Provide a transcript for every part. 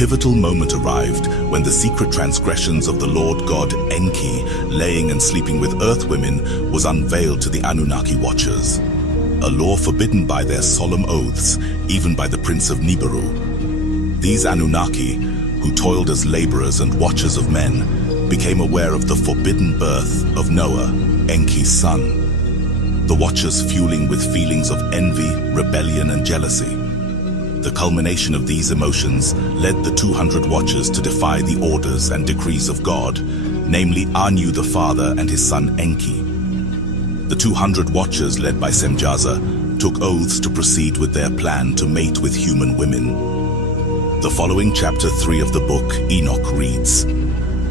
pivotal moment arrived when the secret transgressions of the Lord God Enki, laying and sleeping with earth women, was unveiled to the Anunnaki watchers. A law forbidden by their solemn oaths, even by the Prince of Nibiru. These Anunnaki, who toiled as laborers and watchers of men, became aware of the forbidden birth of Noah, Enki's son. The watchers fueling with feelings of envy, rebellion, and jealousy. The culmination of these emotions led the 200 watchers to defy the orders and decrees of God, namely Anu the father and his son Enki. The 200 watchers, led by Semjaza, took oaths to proceed with their plan to mate with human women. The following chapter 3 of the book Enoch reads,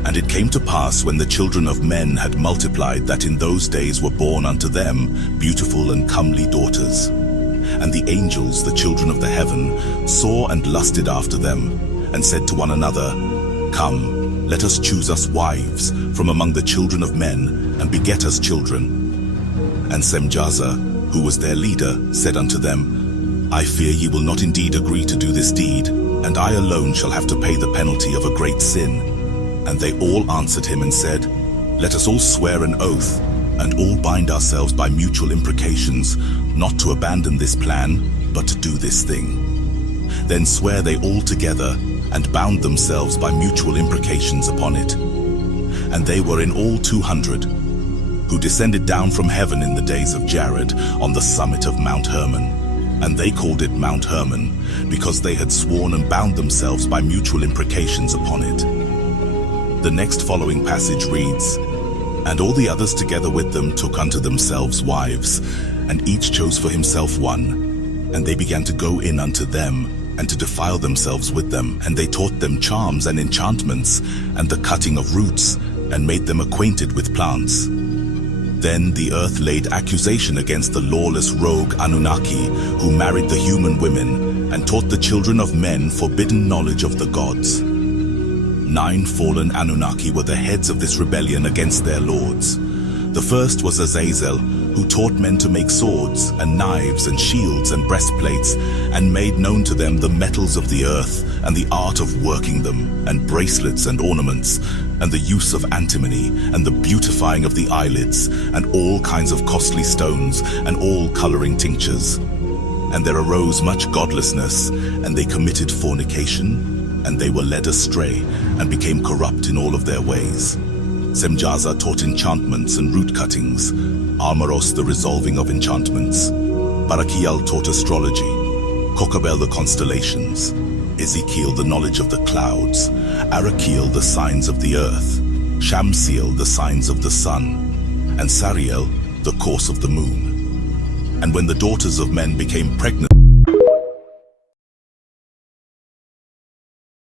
"And it came to pass when the children of men had multiplied that in those days were born unto them beautiful and comely daughters. And the angels, the children of the heaven, saw and lusted after them, and said to one another, Come, let us choose us wives from among the children of men, and beget us children. And Semjaza, who was their leader, said unto them, I fear ye will not indeed agree to do this deed, and I alone shall have to pay the penalty of a great sin. And they all answered him and said, Let us all swear an oath, and all bind ourselves by mutual imprecations, not to abandon this plan, but to do this thing. Then swear they all together, and bound themselves by mutual imprecations upon it. And they were in all 200, who descended down from heaven in the days of Jared on the summit of Mount Hermon. And they called it Mount Hermon, because they had sworn and bound themselves by mutual imprecations upon it. The next following passage reads, And all the others together with them took unto themselves wives, and each chose for himself one. And they began to go in unto them, and to defile themselves with them. And they taught them charms and enchantments, and the cutting of roots, and made them acquainted with plants. Then the earth laid accusation against the lawless rogue Anunnaki, who married the human women, and taught the children of men forbidden knowledge of the gods. 9 fallen Anunnaki were the heads of this rebellion against their lords. The first was Azazel, who taught men to make swords, and knives, and shields, and breastplates, and made known to them the metals of the earth, and the art of working them, and bracelets and ornaments, and the use of antimony, and the beautifying of the eyelids, and all kinds of costly stones, and all coloring tinctures. And there arose much godlessness, and they committed fornication, and they were led astray, and became corrupt in all of their ways. Semjaza taught enchantments and root cuttings, Almaros the resolving of enchantments, Barakiel taught astrology, Kokabel the constellations, Ezekiel the knowledge of the clouds, Arakiel the signs of the earth, Shamsiel the signs of the sun, and Sariel the course of the moon. And when the daughters of men became pregnant,